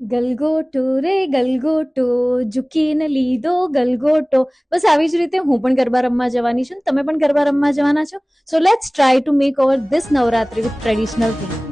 ગલગોટો રે ગલગોટો, ઝૂકીને લીધો ગલગોટો. બસ આવી જ રીતે હું પણ ગરબા રમવા જવાની છું, તમે પણ ગરબા રમવા જવાના છો. So let's try to make over this Navratri with traditional theme.